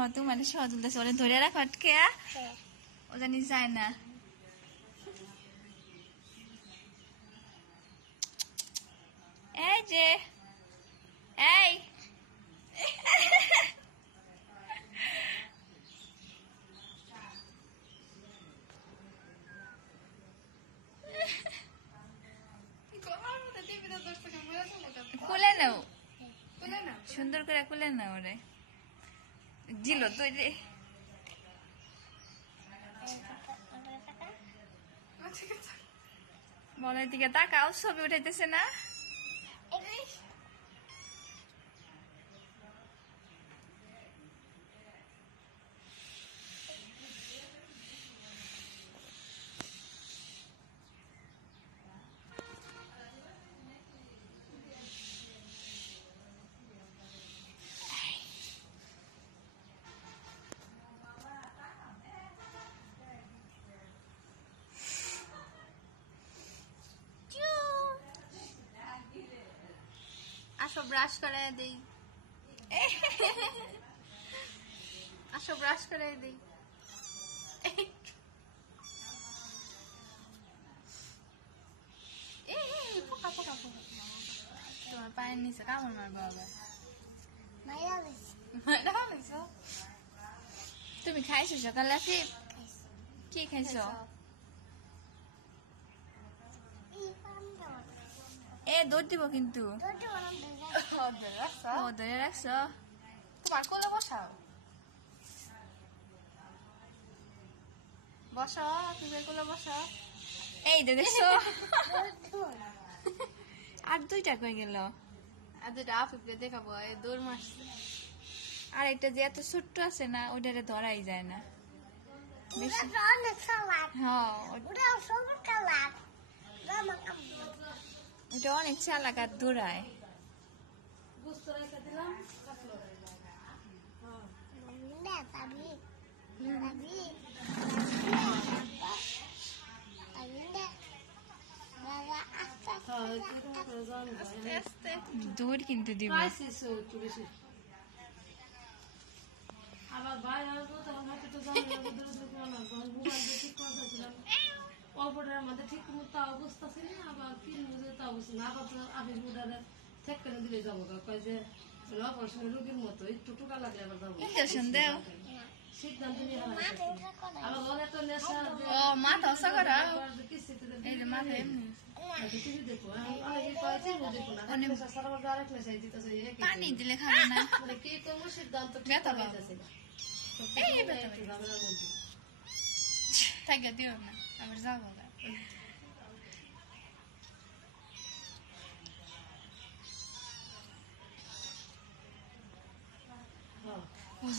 মামা তুমি মানে সহ তুলতেছে ওরে ধরে রাখো আটকে ও জানি যায় না এই যে এই খুলে নাও সুন্দর করে খুলে নাও ওরে জিলো তো রে বলের দিকে তাকাও ছবি উঠাইতেছে না আসো ব্রাশ করে দেই আসো ব্রাশ করে দেই তোমার পায়ের নিচে কামড় মারবো আবার তুমি খাইছো সকালে ফির কি খাইছো এ দৌড় দিব কিন্তু ধরে রাখছো তোমার কোলে বসাও বসো তুমি কোলে বসো এই দেখছো আর দুইটা কই গেল আর দুইটা আফিফকে দেখাবো এই দৌড় মারছে আর এটা যে এত ছোট্ট আছে না ওইটারে ধরাই যায় না ওটা অনেক চালাক আর দৌড়ায় দৌড় কিন্তু দিব অল্পটার মধ্যে ঠিক মতো অবস্থা ছিল না আবার তিন বুঝে তো অবস্থা না আবার আফিস বুধারে চেক করে দিলে যাবো কয় যে অপারেশন রোগীর মতো একটু টুকা লাগলে আবার যাবো সিদ্ধান্ত নিয়ে আবার ওরা তো নেশা মাথা হসা করা পানি দিলে খাবে না কি করবো সিদ্ধান্ত থাকে দিও না আবার যাবো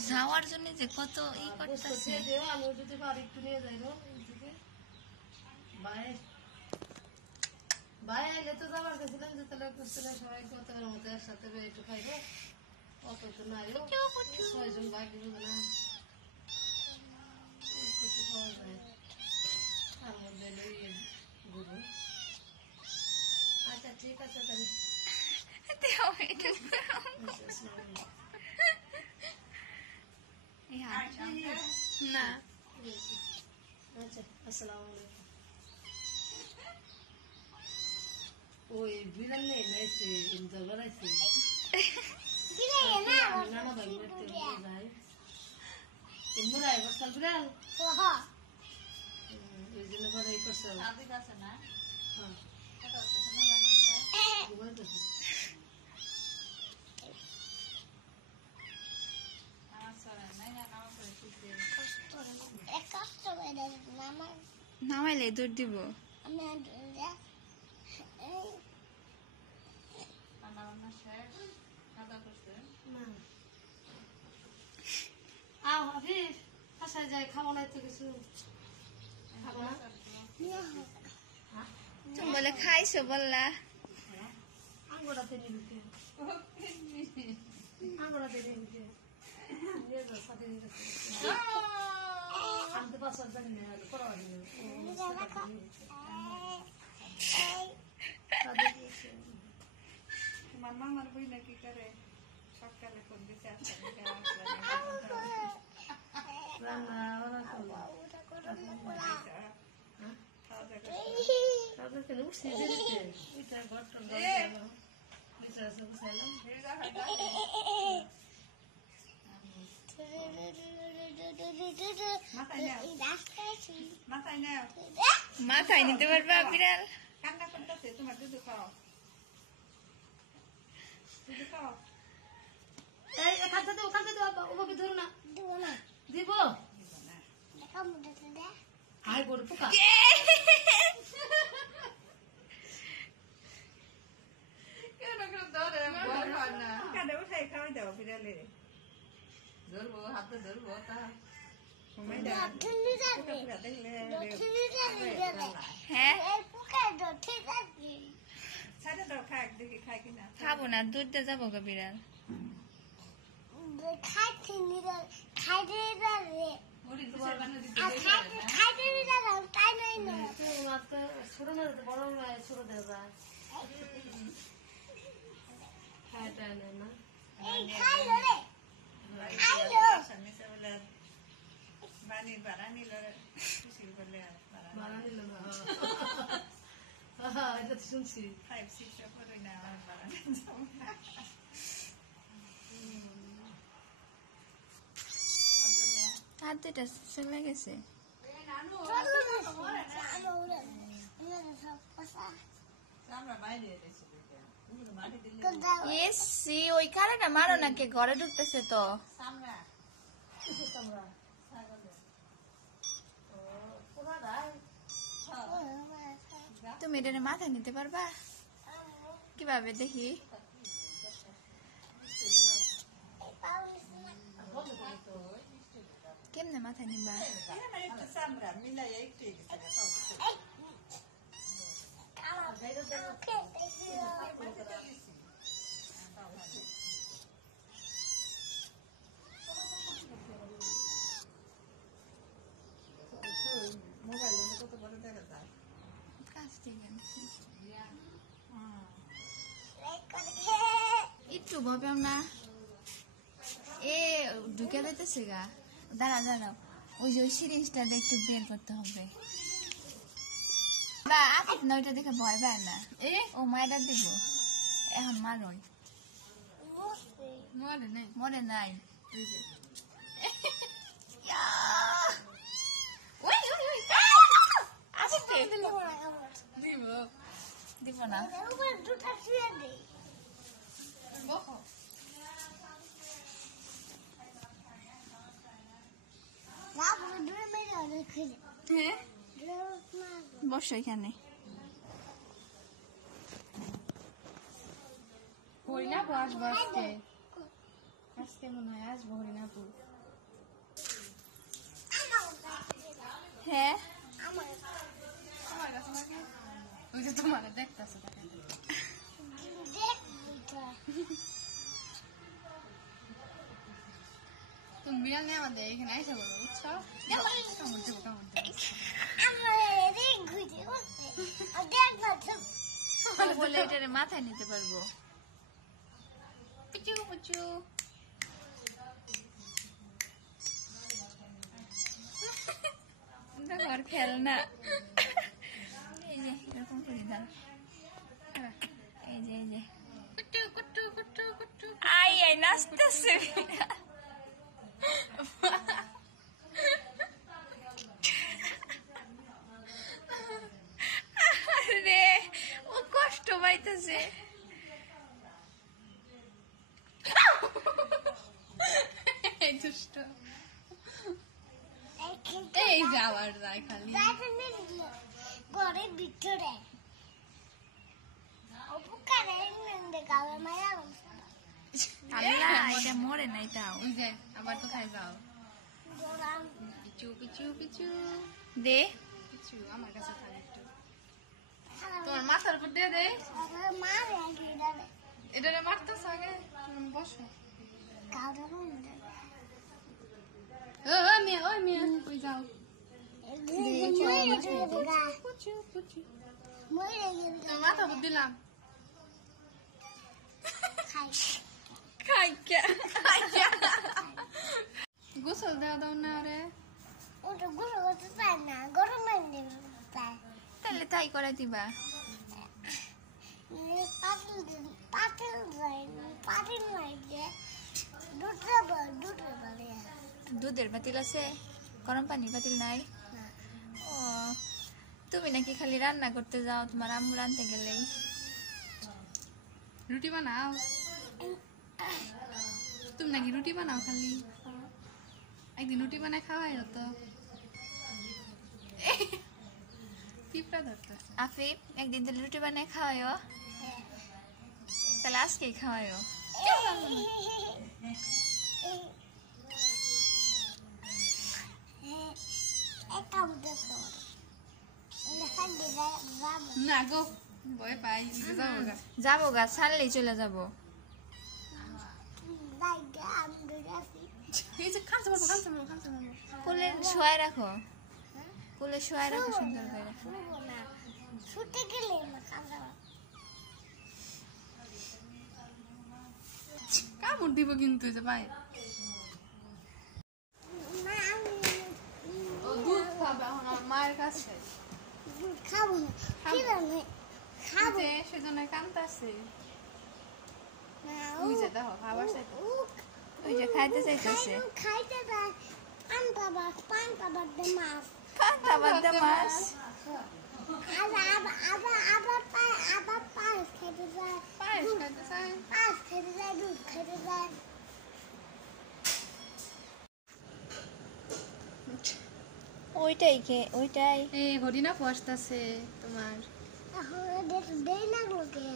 যাওয়ার জন্য যে কত ই করতেছে আমি যদি বাড়ি একটু নিয়ে যাই ভাই আইলে তো যাবার গেছিলাম যে তাহলে করছিলাম সবাই কতবার মতো একসাথে একটু খাইবো অত তো নাই 6 জন ভাই দিব না কিছু পাওয়া যায় তার মধ্যে ঘুরবো আচ্ছা ঠিক আছে তাহলে না আচ্ছা আসসালামু আলাইকুম ওই বিড়াল নেই নাইছে ইনজার আছে নানা ভাই করতে যাই ইমরা বসাল বিড়াল হ্যাঁ এই জন্য করে এই করছে আদি আছে না হ্যাঁ এটা তো না ঘুমাই তো নামাইলে দৌড় দিব বাসায় যাই খাবো না তো কিছু খাবো না তুমি বলে খাইছো বললা আঙ্গুরাতে নিতে আঙ্গুরাতে নিতে আমি তো বাসার জানি না পড়া তোমার মামার বই নাকি করে সকালে কোন দিতে আসলে কেন উঠছি এটা ঘরটা নিচে আছে বুঝাইলাম মাথায় নিতে পারবা বিড়াল? কান্না করতেছে, তোমার দুধ খাও, দুধ খাও। খাতে দেবো ওকে ধরো না দিব হাই বড় পোকা কাঁদে উঠাই খাওয়াই দাও বিড়ালে, ধরবো হাতে ধরবো তা সময় দেয় দেখলে হ্যাঁ ছাড়ে দাও, খাক দেখি খাই কিনা। খাবো না, দুধ দিয়ে যাবো গো বিড়াল। ছোট না বড় ছোট দেওয়া যায় খাইটা নেয় না বানির বাড়া নিল খুশি করলে বাড়া নিল না এটা তো শুনছি 5-6 করে না আমার বাড়া হাত দুটা চলে গেছে। আমরা বাইরে এসেছি মাটি দিলে এসি ওই কারেন্টটা মারো না, কে ঘরে ঢুকতেছে তো। সামরা তুমি এটা মাথায় নিতে পারবা? কিভাবে দেখি? কেমনে মাথায় নিবা? একটু সামরা মিলাই একটু মোবাইল কত বড় দেখা যায়। কাছ থেকে একটু ভাবলাম না এ ঢুকে যেতেছে গা। দাঁড়াও ওই যে ওই সিরিজটা একটু বের করতে হবে। আকিব না ওইটা দেখে ভয় পায় না, ও মায়েরা দিব এখন মারই মরে নাই। দিব না বসো এখানে। হরিণাপুর আসবো আজকে মনে হয় আসবো হরিণাপুর। হ্যাঁ ওই যে তোমার দেখতেছে তুমি বিড়াল নিয়ে আমাদের এখানে আইসা বলো বুঝছো? বলে এটারে মাথায় নিতে পারবো। পুচু পুচু ঘর খেলনা এই যে এরকম করে দাও। এই যে আই নাচতেছে রে, ও কষ্ট পাইতেছে। এই যাওয়ার যায় খালি ঘরের ভিতরে আল্লাহ এটা মরে নাই তাও। ওই যে আবার কোথায় যাও পিছু পিছু পিছু দে পিছু আমার কাছে খালি একটু তোমার মাথার উপর দিয়ে দে এটা মারতেছ আগে তুমি বসো ওই মেয়ে ওই যাও মাথা উপর দিলাম গোসল দেওয়া দাও না রে ওটা গুলো করতে চায় না গরম তাহলে তাই করে দিবা। পাতিল নাই যে দুটো বলে দুধের পাতিল আছে, গরম পানির পাতিল নাই। ও, তুমি নাকি খালি রান্না করতে যাও, তোমার আম্মু রান্নতে গেলেই। রুটি বানাও, তুমি নাকি রুটি বানাও খালি, একদিন রুটি বানায় খাওয়াই হতো। পিঁপড়া ধরতেছে। আফিফ, একদিন তাহলে রুটি বানিয়ে খাওয়াইও, তাহলে আজকেই খাওয়াইও। না গো, ভয় পাই, যাবো গা। যাবো গা, ছাড়লেই চলে যাবো। এই যে খামচা মারবো, খামচা মারবো, খামচা মারবো। কোলে শোয়াই রাখো, কোলে শোয়াই রাখো সুন্দর করে। ছুটে গেলে কামড় দিব কিন্তু এই যে ভাই। ও দুধ খাবে এখন আমার মায়ের কাছে। খাবো না খাবো যে সেজন্য কাঁদতাছে। না ওই যে দেখো খাবার সাথে। ওই যে খাইতে চাইতেছে। খাইতে দেয় পান্তা ভাত দিয়ে মাছ পান্তা ভাত দিয়ে মাছ। আবার পায়েস খেতে যায় পায়েস খাইতে চাই। পায়েস খেতে যায় দুধ খেতে যায় ওইটাই ওইটাই। এই হরিণা পোষতাছে তোমার। দেই লাগলো কে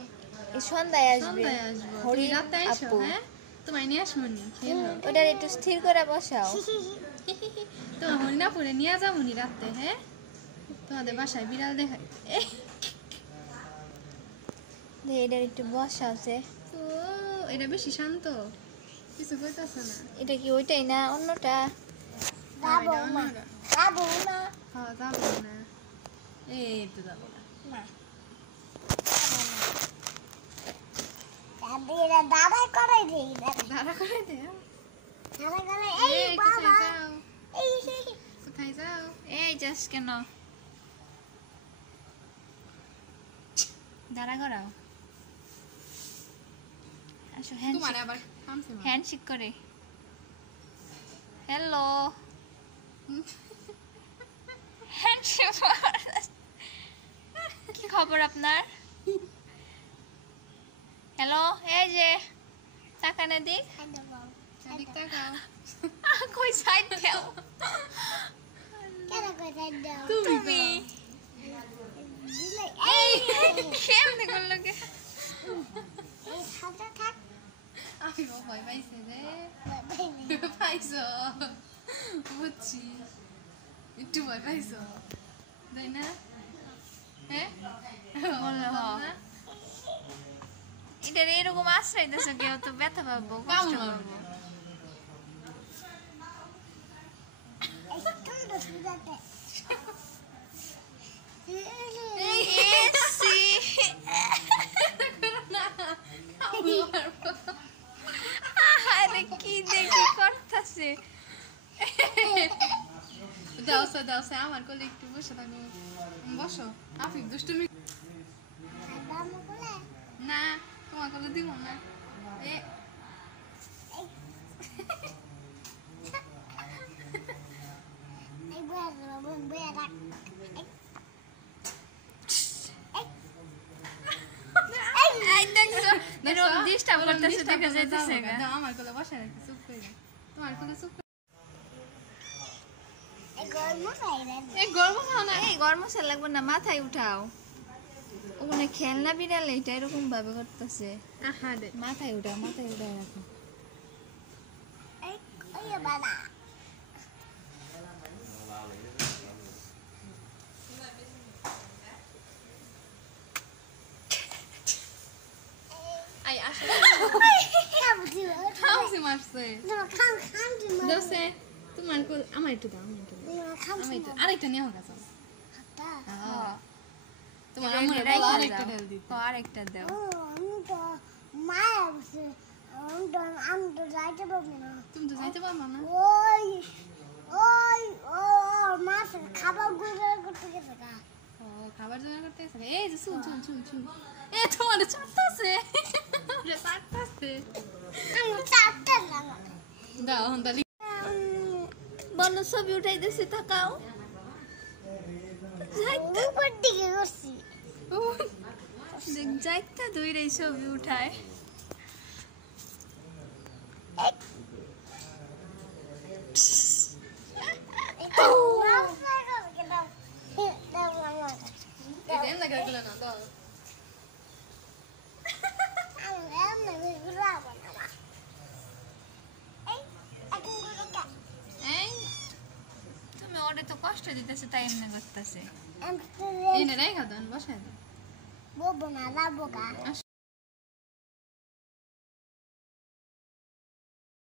এই সন্ধ্যায় আসবে। সন্ধ্যায় আসবো। তুমি হরিণ রাতে আইসো, আপু। হ্যাঁ? তোমায় নিয়ে আসবো নি, খেলো। ওটা একটু স্থির করে বসাও। তোমার হরিণাপুরে নিয়ে যাবো নি রাতে, হ্যাঁ? তোমাদের বাসায় বিড়াল দেখাই। এটার একটু বসাও যে। ও এটা বেশি শান্ত, কিছু কইতাছে না। এটা কি ওইটাই না অন্যটা? যাবো এটা না অন্যটা। যাবো না হ্যাঁ যাবো না, এই তো যাবো না। না এরা দাদাই করে দেই দাঁড়া করে দে। দাদা করে এই এই বাবা কোথায় যাও, এই কোথায় যাও? এই যাস কেন? দাঁড়া করাও। আসো তোমার আবার খামছে মা। হ্যান্ডশেক করে। হ্যালো। হ্যান্ডশেক। কি খবর আপনার? হ্যালো, এই যে তাকানে দিক। এদিক তাকাও। কই সাইড দাও। কেন করে দাও তুমি দিলে এই কেমনে করলো কে? এই খাতা থাক আমি ভয় পাইছে রে। পাইছো, বুঝছি, একটু ভয় পাইছো তাই না? হ্যাঁ বললো হ। না? এটার এরকম আশ্রয় দিয়েছে, কেউ তো ব্যথা পাবো, কষ্ট কামড় পাবো। একটু সুজাতে এসি। আরে কি দেখি করতেছে। দাও সে আমার কোলে একটু বসে থাকো। বসো, আফিফ দুষ্টুমি। দাম বলে না তোমার কোলে দিব না। এ এই বয়া রাখ এই দেখছো এরকম ডিস্টার্ব করতেছে, দেখা যাইতেছে গা। দাও আমার কোলে বসে রাখি, চুপ করে। তোমার কোলে চুপ করে। এই গরম খাইলেন এই গরম খাও না। এই গরম মশলা লাগবে না, মাথায় উঠাও। ওখানে খেলনা বিড়াল এটা এরকম ভাবে করতেছে। আহা রে। মাথায় উঠাও, মাথায় উঠায় রাখো। এই ওই বাবা আই আসো। খাবছি খামছি মারছে। তোমার খামছি মা দাও সে তোমার কোল আমার একটু দাও, আমার একটু দাও। তোমার খামছি আমার একটু আরেকটা নিয়ে হোক আছে। হ্যাঁ। তোমার এটা আমার রাইখা আরেকটা দাও। ঢেল দিতে। ও, আরেকটা দাও। ও আমি তো মায়া বসে আমি তো যাইতে পারবো না তুমি তো যাইতে পারবা না। ওই ওই ও মাছ খাবার গুলো করতে গেছে গা ও খাবার জোগাড় করতে গেছে। এই যে শুন শুন শুন শুন। এ তোমার চাটতাছে চাটতাছে আমি চারটা জানো দাও হন্দালি বলো ছবি উঠাইতেছি তাকাও উপর দিকে করছি দেখ যাইতা দইরে ছবি উঠায় এই তুমি ওরে তো কষ্ট দিতেছে তাই এমনি করতেছে এনে রাই খাদন বসাই দাও Bobo na la boca.